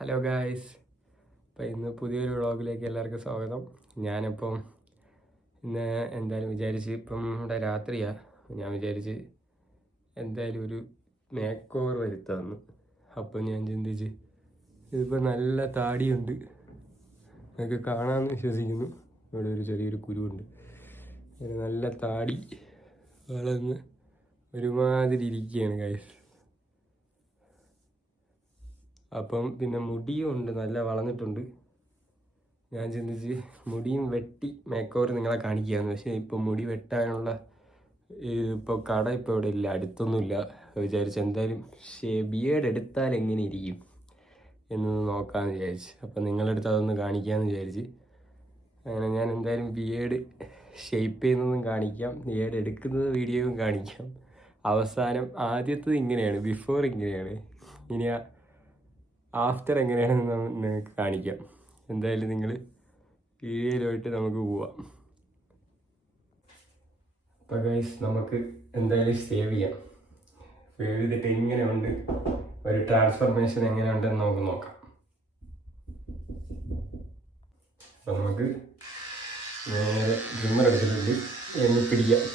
Hello guys, അപ്പോൾ ഇന്ന് പുതിയൊരു വ്ളോഗിലേക്ക് എല്ലാവർക്കും സ്വാഗതം. ഞാനിപ്പം ഇന്ന് എന്തായാലും വിചാരിച്ച് ഇപ്പം ഇവിടെ രാത്രിയാണ്. ഞാൻ വിചാരിച്ച് എന്തായാലും ഒരു മേക്ക് ഓവർ വരുത്താമെന്ന്. അപ്പം ഞാൻ ചിന്തിച്ച് ഇതിപ്പോൾ നല്ല താടിയുണ്ട്, നിങ്ങൾക്ക് കാണാമെന്ന് വിശ്വസിക്കുന്നു. ഇവിടെ ഒരു ചെറിയൊരു കുരുവുണ്ട്. നല്ല താടി വളർന്ന് ഒരുമാതിരി ഇരിക്കുകയാണ് ഗായ്സ്. അപ്പം പിന്നെ മുടിയും ഉണ്ട്, നല്ല വളർന്നിട്ടുണ്ട്. ഞാൻ ചിന്തിച്ച് മുടിയും വെട്ടി മേക്ക് ഓവർ നിങ്ങളെ കാണിക്കുകയെന്ന്. പക്ഷേ ഇപ്പോൾ മുടി വെട്ടാനുള്ള ഇപ്പോൾ കട ഇപ്പോൾ ഇവിടെ ഇല്ല, അടുത്തൊന്നുമില്ല. വിചാരിച്ച് എന്തായാലും ബിയേഡ് എടുത്താൽ എങ്ങനെ ഇരിക്കും എന്നൊന്ന് നോക്കാമെന്ന് വിചാരിച്ച്. അപ്പം നിങ്ങളടുത്ത് അതൊന്ന് കാണിക്കാമെന്ന് വിചാരിച്ച് അങ്ങനെ ഞാൻ എന്തായാലും ബിയേഡ് ഷേപ്പ് ചെയ്യുന്നതും കാണിക്കാം, ബിയേഡ് എടുക്കുന്നത് വീഡിയോയും കാണിക്കാം. അവസാനം ആദ്യത്തത് ഇങ്ങനെയാണ്, ബിഫോർ ഇങ്ങനെയാണ്, ഇനി ആഫ്റ്റർ എങ്ങനെയാണെന്ന് നിങ്ങൾക്ക് കാണിക്കാം. എന്തായാലും നിങ്ങൾ വീഡിയോയിലോട്ട് നമുക്ക് പോവാം. അപ്പോൾ ഗൈസ്, നമുക്ക് എന്തായാലും സേവ് ചെയ്യാം. സേവ് ചെയ്തിട്ട് എങ്ങനെയുണ്ട്, ഒരു ട്രാൻസ്ഫർമേഷൻ എങ്ങനെയുണ്ടെന്ന് നമുക്ക് നോക്കാം. അപ്പോൾ നമുക്ക് നേരെ ട്രിമ്മർ എടുത്തിട്ടുണ്ട്, എന്നെ പിടിക്കാം.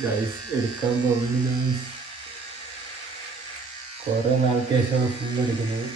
ഗൈസ്, എടുക്കാൻ പോകുന്നു. കുറേ നാൾക്ക് ശേഷമാണ് ഫുൾ എടുക്കുന്നത്.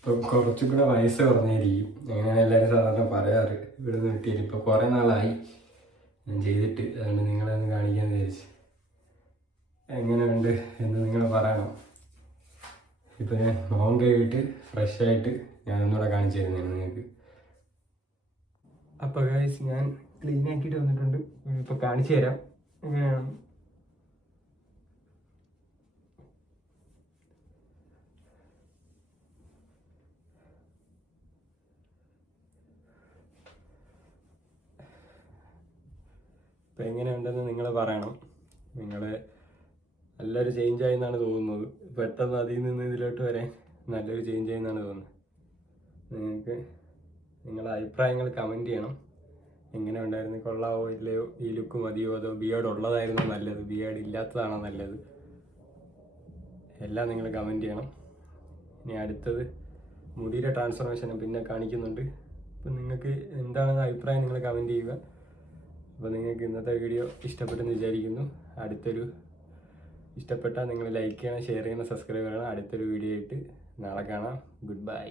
ഇപ്പം കുറച്ചും കൂടെ വയസ്സ് കുറഞ്ഞായിരിക്കും, അങ്ങനെയാണ് എല്ലാവരും സാധാരണ പറയാറ്. ഇവിടെ നിന്ന് കിട്ടിയിട്ട് ഇപ്പോൾ കുറേ നാളായി ഞാൻ ചെയ്തിട്ട്, അതുകൊണ്ട് നിങ്ങളെ ഒന്ന് കാണിക്കാമെന്ന് വിചാരിച്ചു. എങ്ങനെയുണ്ട് എന്ന് നിങ്ങൾ പറയണം. ഇപ്പോൾ ഞാൻ മോൻ കഴിയിട്ട് ഫ്രഷായിട്ട് ഞാൻ ഒന്നുകൂടെ കാണിച്ചു തരുന്നതാണ് നിങ്ങൾക്ക്. അപ്പോൾ ഗൈസ് ഞാൻ ക്ലീൻ ആക്കിയിട്ട് വന്നിട്ടുണ്ട്. ഇപ്പോൾ കാണിച്ചു തരാം എങ്ങനെയാണ്. ഇപ്പം എങ്ങനെയുണ്ടെന്ന് നിങ്ങൾ പറയണം. നിങ്ങൾ നല്ലൊരു ചേഞ്ച് ആയി എന്നാണ് തോന്നുന്നത്. പെട്ടെന്ന് അതിൽ നിന്ന് ഇതിലോട്ട് വരാൻ നല്ലൊരു ചേഞ്ച് ആയി എന്നാണ് തോന്നുന്നത്. നിങ്ങൾക്ക് നിങ്ങളുടെ അഭിപ്രായങ്ങൾ കമൻറ്റ് ചെയ്യണം. എങ്ങനെ ഉണ്ടായിരുന്നു, കൊള്ളാവോ ഇല്ലയോ, ഈ ലുക്ക് മതിയോ, അതോ ബിയേർഡ് ഉള്ളതായിരുന്നോ നല്ലത്, ബിയേർഡ് ഇല്ലാത്തതാണോ നല്ലത്, എല്ലാം നിങ്ങൾ കമൻറ്റ് ചെയ്യണം. ഇനി അടുത്തത് മുടിയുടെ ട്രാൻസ്ഫോർമേഷൻ പിന്നെ കാണിക്കുന്നുണ്ട്. അപ്പം നിങ്ങൾക്ക് എന്താണെന്ന് അഭിപ്രായം നിങ്ങൾ കമൻറ്റ് ചെയ്യുക. അപ്പോൾ നിങ്ങൾക്ക് ഇന്നത്തെ വീഡിയോ ഇഷ്ടപ്പെട്ടെന്ന് വിചാരിക്കുന്നു. ഇഷ്ടപ്പെട്ടാൽ നിങ്ങൾ ലൈക്ക് ചെയ്യണം, ഷെയർ ചെയ്യണം, സബ്സ്ക്രൈബ് ചെയ്യണം. അടുത്തൊരു വീഡിയോ ആയിട്ട് നാളെ കാണാം. Good bye.